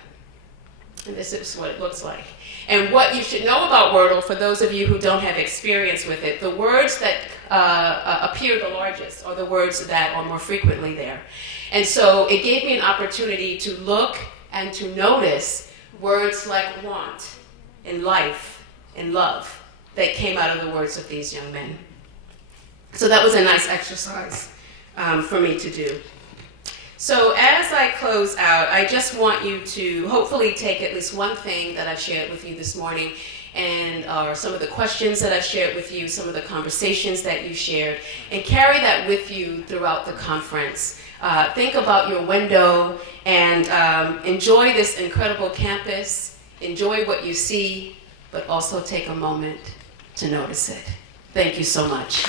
And this is what it looks like. And what you should know about Wordle, for those of you who don't have experience with it, the words that appear the largest are the words that are more frequently there. And so it gave me an opportunity to look and to notice words like want, and life, and love that came out of the words of these young men. So that was a nice exercise for me to do. So as I close out, I just want you to hopefully take at least one thing that I've shared with you this morning, and or some of the questions that I've shared with you, some of the conversations that you shared, and carry that with you throughout the conference. Think about your window and enjoy this incredible campus, enjoy what you see, but also take a moment to notice it. Thank you so much.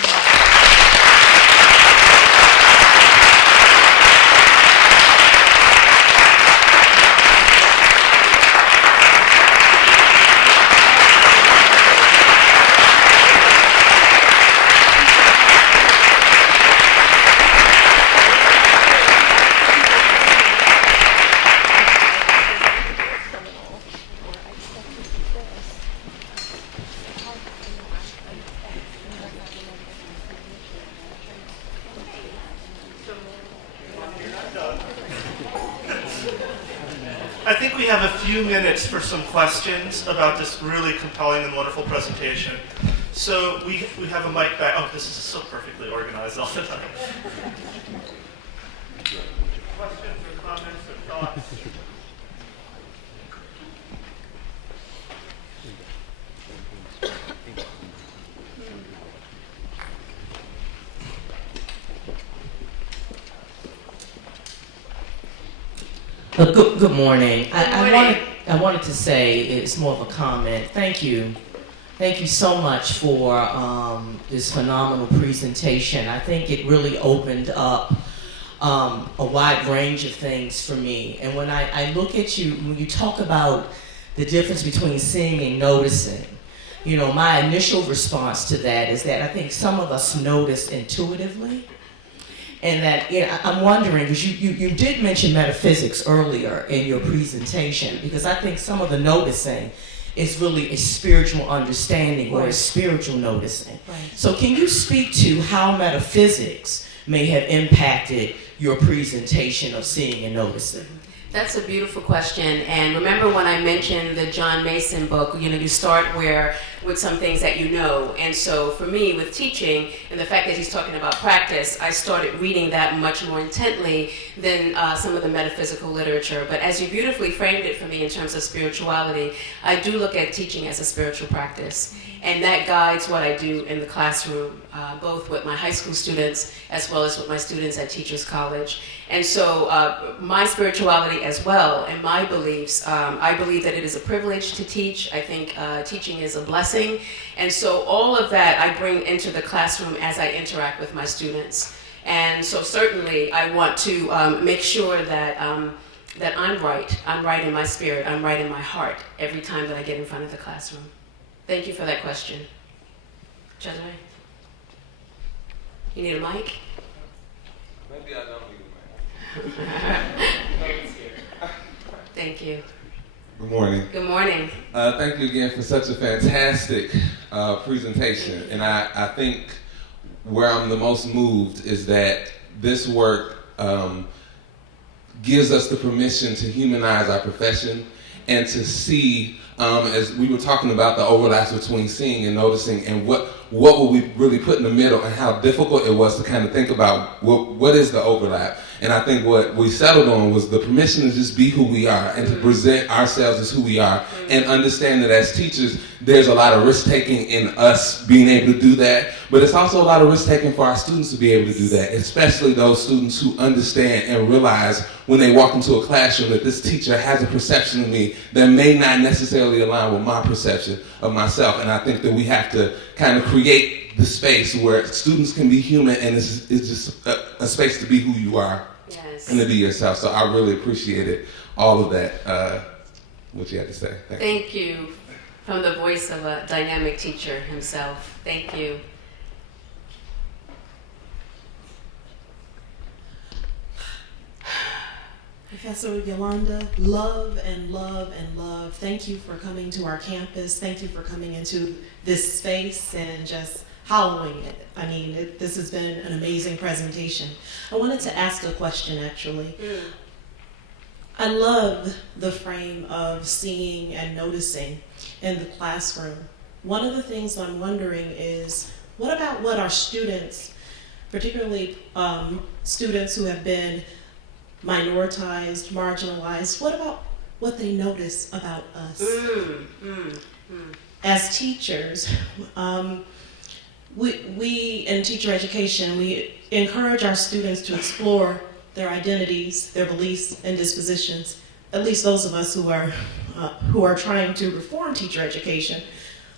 I think we have a few minutes for some questions about this really compelling and wonderful presentation. So we have a mic back. Oh, this is so perfectly organized all the time. Questions or comments or thoughts? Good morning. morning. I wanted to say, it's more of a comment. Thank you. Thank you so much for this phenomenal presentation. I think it really opened up a wide range of things for me. And when I look at you, when you talk about the difference between seeing and noticing, you know, my initial response to that is that I think some of us notice intuitively. And that, you know, I'm wondering, because you did mention metaphysics earlier in your presentation, because I think some of the noticing is really a spiritual understanding or a spiritual noticing. Right. So can you speak to how metaphysics may have impacted your presentation of seeing and noticing? That's a beautiful question. And remember when I mentioned the John Mason book, you know, you start with some things that you know. And so for me, with teaching and the fact that he's talking about practice, I started reading that much more intently than some of the metaphysical literature. But as you beautifully framed it for me in terms of spirituality, I do look at teaching as a spiritual practice. And that guides what I do in the classroom, both with my high school students as well as with my students at Teachers College. And so my spirituality as well and my beliefs, I believe that it is a privilege to teach. I think teaching is a blessing. And so all of that I bring into the classroom as I interact with my students. And so certainly I want to make sure that that I'm right. I'm right in my spirit. I'm right in my heart every time that I get in front of the classroom. Thank you for that question. Cesare? You need a mic? Maybe I don't need a mic. Thank you. Good morning. Good morning. Thank you again for such a fantastic presentation. And I think where I'm the most moved is that this work gives us the permission to humanize our profession and to see, as we were talking about the overlaps between seeing and noticing, and what will we really put in the middle, and how difficult it was to kind of think about what is the overlap. And I think what we settled on was the permission to just be who we are and to present ourselves as who we are, and understand that as teachers, there's a lot of risk-taking in us being able to do that, but it's also a lot of risk-taking for our students to be able to do that, especially those students who understand and realize when they walk into a classroom that this teacher has a perception of me that may not necessarily align with my perception of myself. And I think that we have to kind of create the space where students can be human, and it's just a space to be who you are. Yes. And to be yourself. So I really appreciated all of that, what you had to say. Thank you. From the voice of a dynamic teacher himself. Thank you. Professor Yolanda, love and love and love. Thank you for coming to our campus. Thank you for coming into this space and just hallowing it. I mean, this has been an amazing presentation. I wanted to ask a question, actually. I love the frame of seeing and noticing in the classroom. One of the things I'm wondering is, what about what our students, particularly students who have been minoritized, marginalized, what about what they notice about us? As teachers, we in teacher education, we encourage our students to explore their identities, their beliefs and dispositions, at least those of us who are trying to reform teacher education.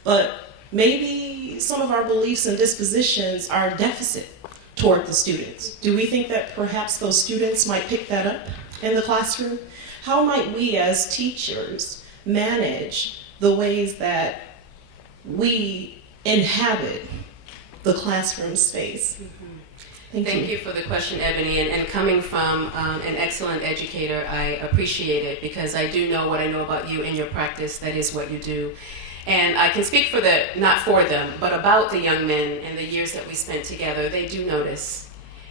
But maybe some of our beliefs and dispositions are a deficit toward the students. Do we think that perhaps those students might pick that up in the classroom? How might we as teachers manage the ways that we inhabit the classroom space? Thank you for the question, Ebony. And coming from an excellent educator, I appreciate it, because I do know what I know about you in your practice. That is what you do. And I can speak for not for them, but about the young men and the years that we spent together. They do notice,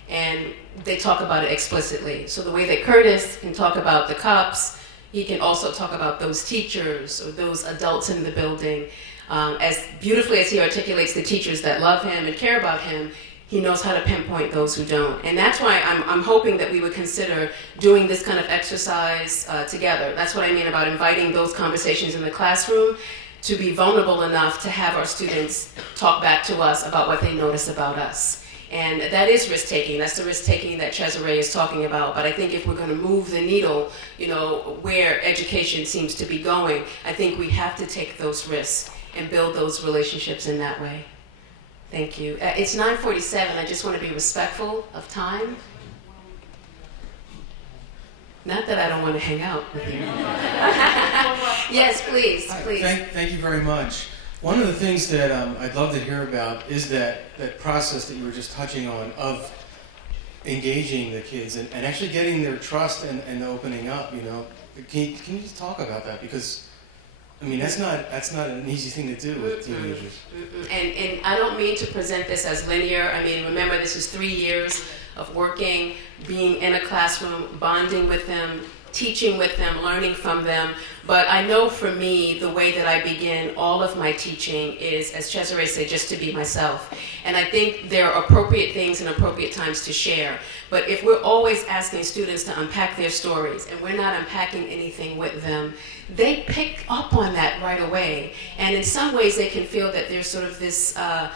and they talk about it explicitly. So the way that Curtis can talk about the cops, he can also talk about those teachers or those adults in the building. As beautifully as he articulates the teachers that love him and care about him, he knows how to pinpoint those who don't. And that's why I'm hoping that we would consider doing this kind of exercise together. That's what I mean about inviting those conversations in the classroom, to be vulnerable enough to have our students talk back to us about what they notice about us. And that is risk-taking. That's the risk-taking that Cesare is talking about. But I think if we're going to move the needle, where education seems to be going, I think we have to take those risks and build those relationships in that way. Thank you. It's 9:47. I just want to be respectful of time. Not that I don't want to hang out with you. Yes, please, please. Thank you very much. One of the things that I'd love to hear about is that process that you were just touching on of engaging the kids and actually getting their trust and opening up. Can you just talk about that? Because I mean, that's not an easy thing to do with teenagers. And I don't mean to present this as linear. I mean, remember, this is 3 years of working, being in a classroom, bonding with them, teaching with them, learning from them. But I know for me, the way that I begin all of my teaching is, as Cesare said, just to be myself. And I think there are appropriate things and appropriate times to share. But if we're always asking students to unpack their stories and we're not unpacking anything with them, they pick up on that right away. And in some ways, they can feel that there's sort of this a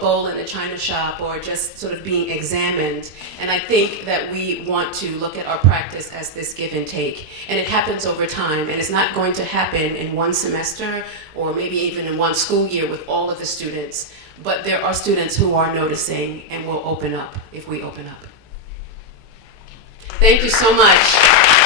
bowl in a china shop, or just sort of being examined. And I think that we want to look at our practice as this give and take. And it happens over time, and it's not going to happen in one semester or maybe even in one school year with all of the students. But there are students who are noticing and will open up if we open up. Thank you so much.